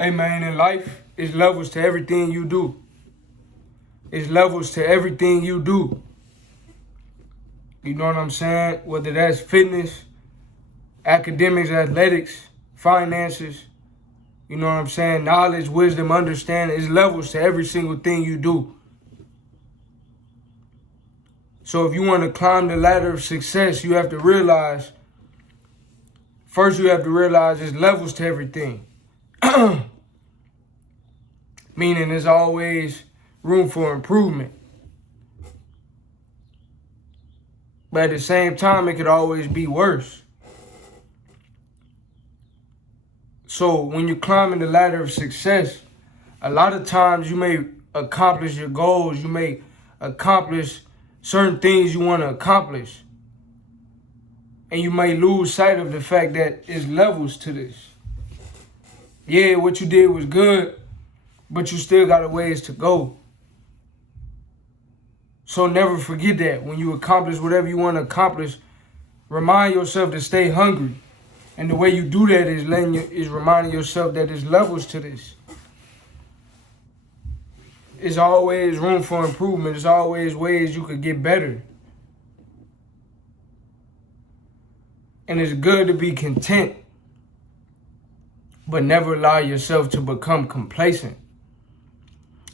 Hey man, in life, it's levels to everything you do. It's levels to everything you do. You know what I'm saying? Whether that's fitness, academics, athletics, finances, you know what I'm saying? Knowledge, wisdom, understanding. It's levels to every single thing you do. So if you want to climb the ladder of success, you have to realize, first you have to realize there's levels to everything. Meaning there's always room for improvement. But at the same time, it could always be worse. So when you're climbing the ladder of success, a lot of times you may accomplish your goals. You may accomplish certain things you want to accomplish. And you may lose sight of the fact that there's levels to this. Yeah, what you did was good, but you still got a ways to go. So never forget that when you accomplish whatever you want to accomplish, remind yourself to stay hungry. And the way you do that is reminding yourself that there's levels to this. There's always room for improvement. There's always ways you could get better. And it's good to be content, but never allow yourself to become complacent.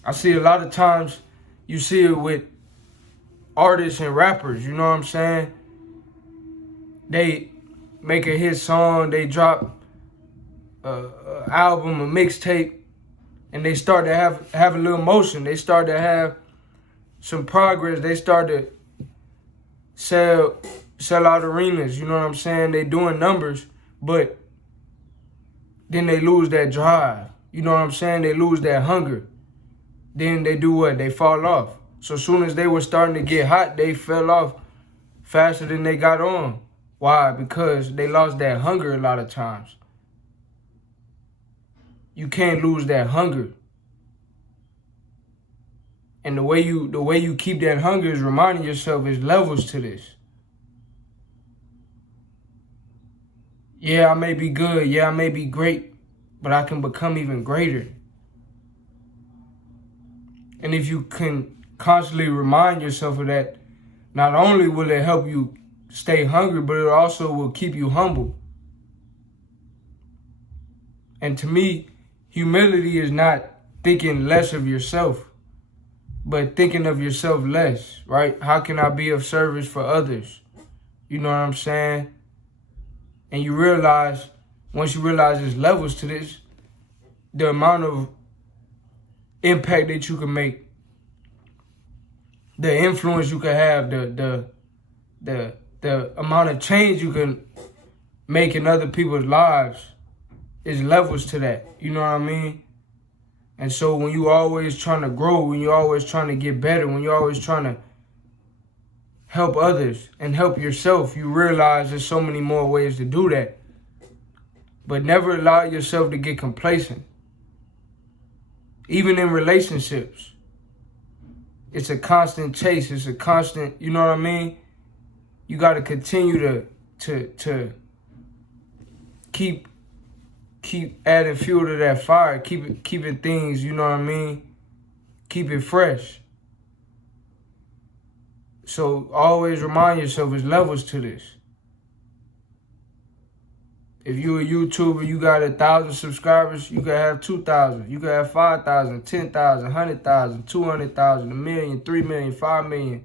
I see a lot of times, you see it with artists and rappers, you know what I'm saying? They make a hit song, they drop an album, a mixtape, and they start to have a little motion. They start to have some progress. They start to sell out arenas, you know what I'm saying? They doing numbers, but then they lose that drive. You know what I'm saying? They lose that hunger. Then they do what? They fall off. So as soon as they were starting to get hot, they fell off faster than they got on. Why? Because they lost that hunger a lot of times. You can't lose that hunger. And the way you keep that hunger is reminding yourself there's levels to this. Yeah, I may be good. Yeah, I may be great, but I can become even greater. And if you can constantly remind yourself of that, not only will it help you stay hungry, but it also will keep you humble. And to me, humility is not thinking less of yourself, but thinking of yourself less, right? How can I be of service for others? You know what I'm saying? And you realize, once you realize there's levels to this, the amount of impact that you can make, the influence you can have, the amount of change you can make in other people's lives, is levels to that. You know what I mean? And so when you always trying to grow, when you're always trying to get better, when you're always trying to help others and help yourself, you realize there's so many more ways to do that. But never allow yourself to get complacent. Even in relationships, it's a constant chase. It's a constant, you know what I mean? You got to continue to keep adding fuel to that fire. Keeping things, you know what I mean? Keep it fresh. So always remind yourself there's levels to this. If you're a YouTuber, you got 1,000 subscribers, you can have 2,000. You can have 5,000, 10,000, 100,000, 200,000, 1 million, 3 million, 5 million.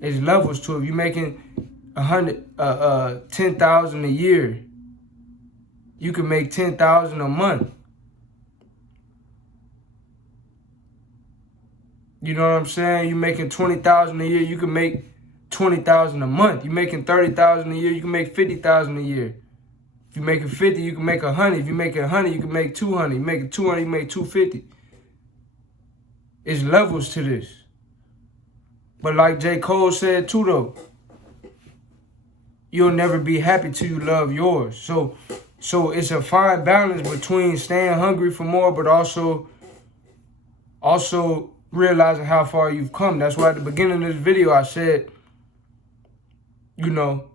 There's levels to it. If you're making 10,000 a year, you can make 10,000 a month. You know what I'm saying? You're making 20,000 a year, you can make 20,000 a month. You're making 30,000 a year, you can make 50,000 a year. If you're making 50, you can make 100. If you're making 100, you can make 200. You make 200, you make 250. It's levels to this. But like J. Cole said too though, you'll never be happy till you love yours. So it's a fine balance between staying hungry for more, but also realizing how far you've come. That's why at the beginning of this video I said, you know,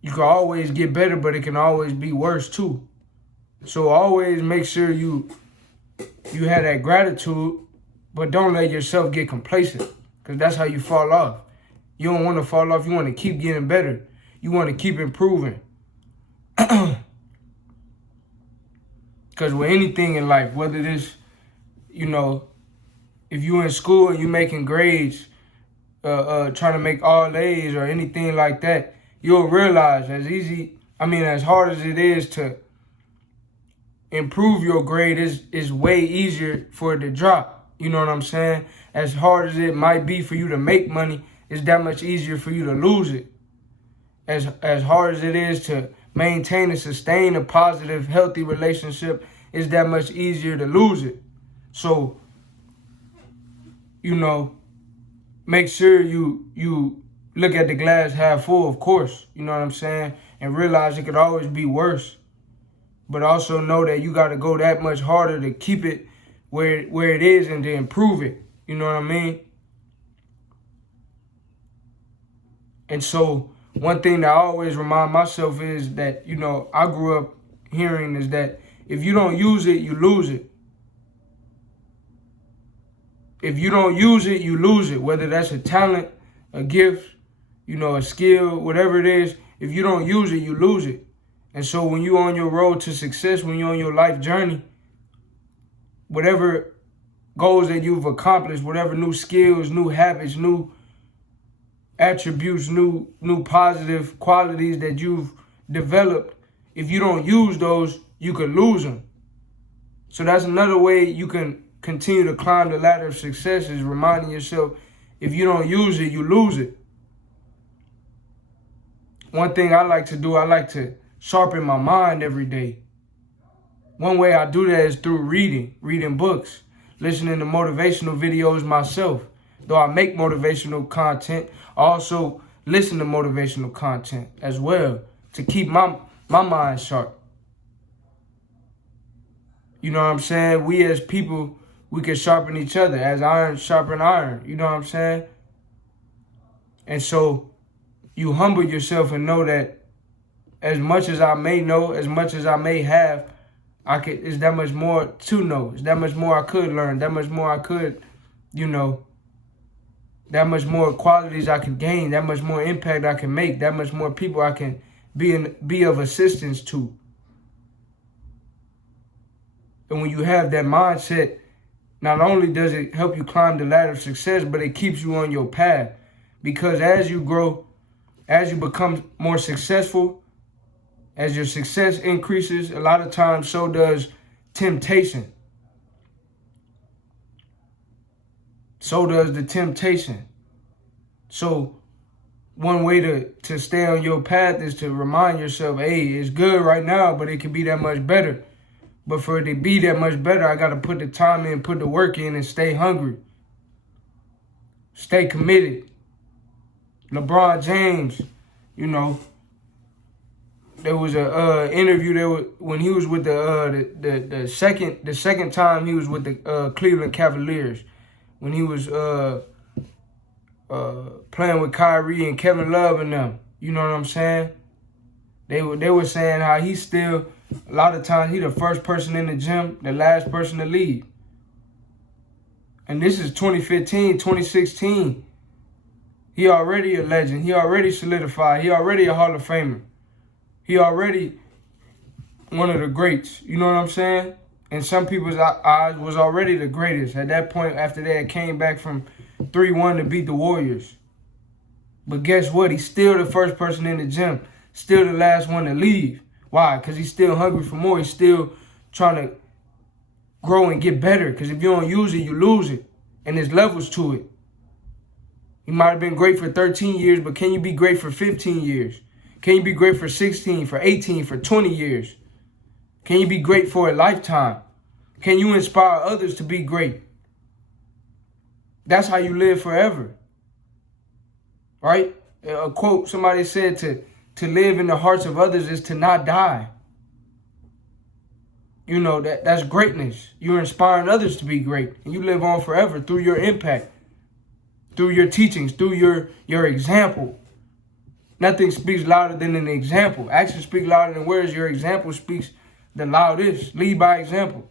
you can always get better, but it can always be worse too. So always make sure you have that gratitude, but don't let yourself get complacent, because that's how you fall off. You don't want to fall off. You want to keep getting better. You want to keep improving. Because with anything in life, whether it is, if you in school and you making grades, trying to make all A's or anything like that, you'll realize as hard as it is to improve your grade, is way easier for it to drop. You know what I'm saying? As hard as it might be for you to make money, it's that much easier for you to lose it. As hard as it is to maintain and sustain a positive, healthy relationship, it's that much easier to lose it. So, make sure you look at the glass half full, of course, you know what I'm saying? And realize it could always be worse. But also know that you got to go that much harder to keep it where it is and to improve it. You know what I mean? And so one thing that I always remind myself is that, I grew up hearing is that if you don't use it, you lose it. If you don't use it, you lose it. Whether that's a talent, a gift, a skill, whatever it is, if you don't use it, you lose it. And so when you're on your road to success, when you're on your life journey, whatever goals that you've accomplished, whatever new skills, new habits, new attributes, new positive qualities that you've developed, if you don't use those, you could lose them. So that's another way you can continue to climb the ladder of success, is reminding yourself, if you don't use it, you lose it. One thing I like to do, I like to sharpen my mind every day. One way I do that is through reading books, listening to motivational videos myself. Though I make motivational content, I also listen to motivational content as well to keep my mind sharp. You know what I'm saying? We as people, we can sharpen each other as iron sharpen iron. You know what I'm saying? And so you humble yourself and know that as much as I may know, as much as I may have, it's that much more to know. It's that much more I could learn. That much more I could, that much more qualities I can gain. That much more impact I can make. That much more people I can be of assistance to. And when you have that mindset, not only does it help you climb the ladder of success, but it keeps you on your path. Because as you grow, as you become more successful, as your success increases, a lot of times so does temptation. So does the temptation. So one way to stay on your path is to remind yourself, hey, it's good right now, but it can be that much better. But for it to be that much better, I got to put the time in, put the work in, and stay hungry. Stay committed. LeBron James, there was a interview there when he was with the second time he was with the Cleveland Cavaliers, when he was playing with Kyrie and Kevin Love and them. You know what I'm saying? They were saying how he's still, a lot of times, he the first person in the gym, the last person to leave. And this is 2015, 2016. He already a legend. He already solidified. He already a Hall of Famer. He already one of the greats. You know what I'm saying? In some people's eyes, was already the greatest at that point after they had came back from 3-1 to beat the Warriors. But guess what? He's still the first person in the gym. Still the last one to leave. Why? Because he's still hungry for more. He's still trying to grow and get better. Because if you don't use it, you lose it. And there's levels to it. You might have been great for 13 years, but can you be great for 15 years? Can you be great for 16, for 18, for 20 years? Can you be great for a lifetime? Can you inspire others to be great? That's how you live forever. Right? A quote, somebody said to live in the hearts of others is to not die. That's greatness. You're inspiring others to be great. And you live on forever through your impact, through your teachings, through your example. Nothing speaks louder than an example. Actions speak louder than words. Your example speaks the loudest. Lead by example.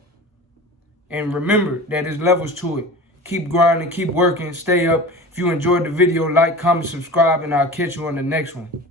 And remember that there's levels to it. Keep grinding, keep working, stay up. If you enjoyed the video, like, comment, subscribe, and I'll catch you on the next one.